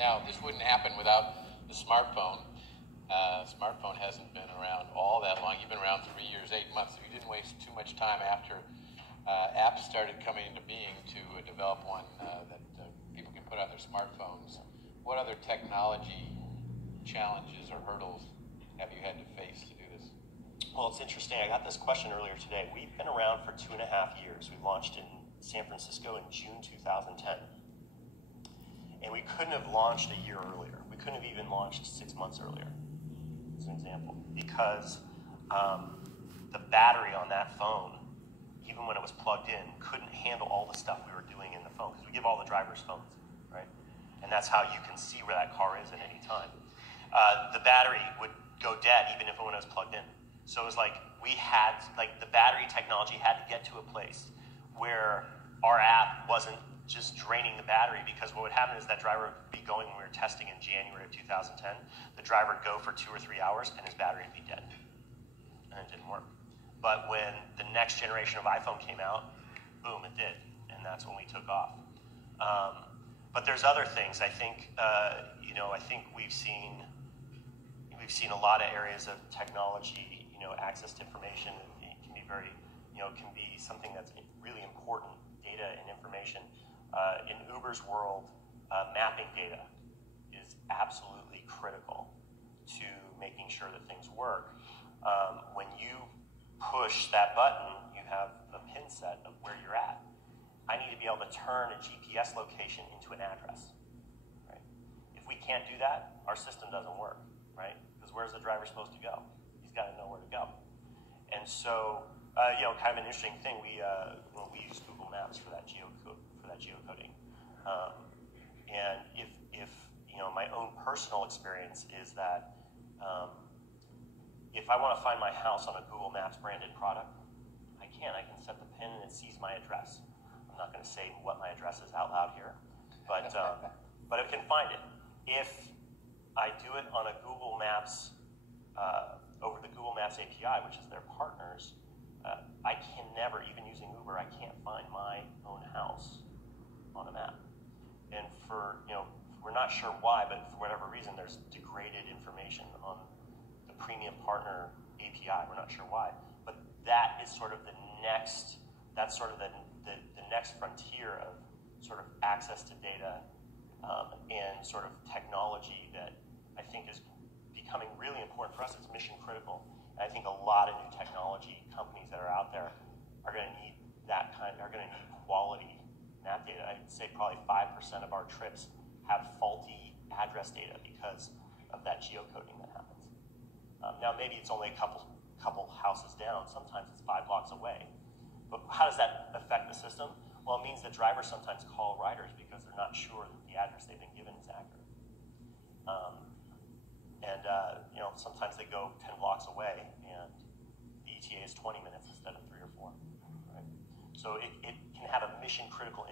Now, this wouldn't happen without the smartphone. Smartphone hasn't been around all that long. You've been around 3 years, 8 months, so you didn't waste too much time after apps started coming into being to develop one that people can put on their smartphones. What other technology challenges or hurdles have you had to face to do this? Well, it's interesting. I got this question earlier today. We've been around for 2.5 years. We launched in San Francisco in June 2010. And we couldn't have launched a year earlier. We couldn't have even launched 6 months earlier, as an example, because the battery on that phone, even when it was plugged in, couldn't handle all the stuff we were doing in the phone, because we give all the drivers phones, right? And that's how you can see where that car is at any time. The battery would go dead even if when it was plugged in. So it was like we had, like the battery technology had to get to a place where our app wasn't just draining the battery, because what would happen is that driver would be going, when we were testing in January of 2010, the driver would go for 2 or 3 hours and his battery would be dead. And it didn't work. But when the next generation of iPhone came out, boom, it did. And that's when we took off. But there's other things. I think, I think we've seen a lot of areas of technology, access to information. It can be very, can be something that's really important, data and information. In Uber's world, mapping data is absolutely critical to making sure that things work. When you push that button, you have a pin set of where you're at. I need to be able to turn a GPS location into an address, right? If we can't do that, our system doesn't work, right? Because where's the driver supposed to go? He's got to know where to go. And so, kind of an interesting thing, we use Google Maps for that geocoding. And if my own personal experience is that if I want to find my house on a Google Maps branded product, I can set the pin and it sees my address. I'm not going to say what my address is out loud here, but it can find it. If I do it on a Google Maps, over the Google Maps API, which is their partners, I can never, even using Uber, I can't find my own house on a map. And we're not sure why, but for whatever reason, there's degraded information on the premium partner API. We're not sure why, but that is sort of the next, that's sort of the next frontier of sort of access to data and sort of technology that I think is becoming really important for us. It's mission critical. And I think a lot of new technology companies that are out there are going to need quality map data. I'd say probably 5% of our trips have faulty address data because of that geocoding that happens. Now maybe it's only a couple houses down. Sometimes it's 5 blocks away. But how does that affect the system? Well, it means that drivers sometimes call riders because they're not sure that the address they've been given is accurate. Sometimes they go 10 blocks away and the ETA is 20 minutes instead of 3 or 4. Right? So it can have a mission critical